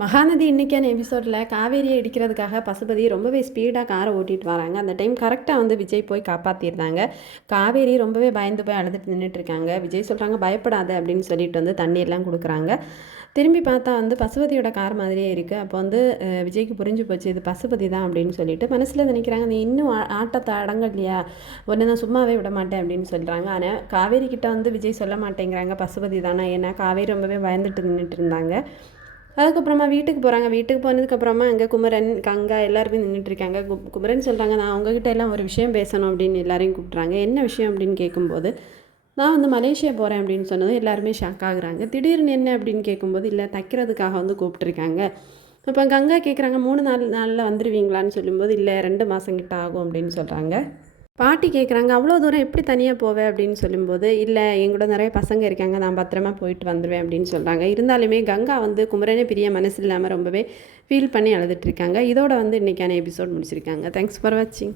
மகாநதி இன்னைக்கான எபிசோடில் காவேரியை இடிக்கிறதுக்காக பசுபதி ரொம்பவே ஸ்பீடாக காரை ஓட்டிட்டு வராங்க. அந்த டைம் கரெக்டாக வந்து விஜய் போய் காப்பாற்றிருந்தாங்க காவேரி ரொம்பவே பயந்து போய் அழுதுட்டு நின்றுட்டு இருக்காங்க விஜய் சொல்கிறாங்க பயப்படாத அப்படின்னு சொல்லிட்டு வந்து தண்ணீர்லாம் கொடுக்குறாங்க. திரும்பி பார்த்தா வந்து பசுபதியோட கார் மாதிரியே இருக்குது அப்போ வந்து விஜய்க்கு புரிஞ்சு போச்சு இது பசுபதி தான் அப்படின்னு சொல்லிட்டு மனசில் நினைக்கிறாங்க நீ இன்னும் ஆட்டத்தை அடங்கலையா? ஒன்று நான் சும்மாவே விட மாட்டேன் அப்படின்னு சொல்கிறாங்க ஆனால் காவேரி கிட்ட வந்து விஜய் சொல்ல மாட்டேங்கிறாங்க பசுபதி தானே? ஏன்னா காவேரி ரொம்பவே பயந்துட்டு நின்றுட்டு இருந்தாங்க. அதுக்கப்புறமா வீட்டுக்கு போகிறாங்க வீட்டுக்கு போனதுக்கப்புறமா அங்கே குமரன் கங்கா எல்லாருமே நின்றுட்டுருக்காங்க கு- குமரன் சொல்கிறாங்க நான் அவங்கக்கிட்ட எல்லாம் ஒரு விஷயம் பேசணும் அப்படின்னு எல்லாரையும் கூப்பிட்றாங்க என்ன விஷயம்? அப்படின்னு கேட்கும்போது நான் வந்து மலேசியா போகிறேன் அப்படின்னு சொன்னதும் எல்லாருமே ஷாக் ஆகுறாங்க. திடீர்னு என்ன? அப்படின்னு கேட்கும்போது இல்லை தைக்கிறதுக்காக வந்து கூப்பிட்ருக்காங்க இப்போ கங்கா கேட்குறாங்க மூணு நாள் நாளில் வந்துடுவீங்களான்னு சொல்லும்போது இல்லை ரெண்டு மாதம் கிட்ட ஆகும் அப்படின்னு சொல்கிறாங்க பாட்டி கேட்குறாங்க அவ்வளோ தூரம் எப்படி தனியாக போவேன் அப்படின்னு சொல்லும்போது இல்லை எங்கூட நிறைய பசங்க இருக்காங்க நான் பத்திரமா போயிட்டு வந்துடுவேன் அப்படின்னு சொல்கிறாங்க இருந்தாலுமே கங்கா வந்து குமரனே பிரிய மனசு இல்லாமல் ரொம்பவே ஃபீல் பண்ணி அழுதுட்டு இருக்காங்க. இதோட வந்து இன்றைக்கான எபிசோட் முடிச்சிருக்காங்க. தேங்க்ஸ் ஃபார் வாட்சிங்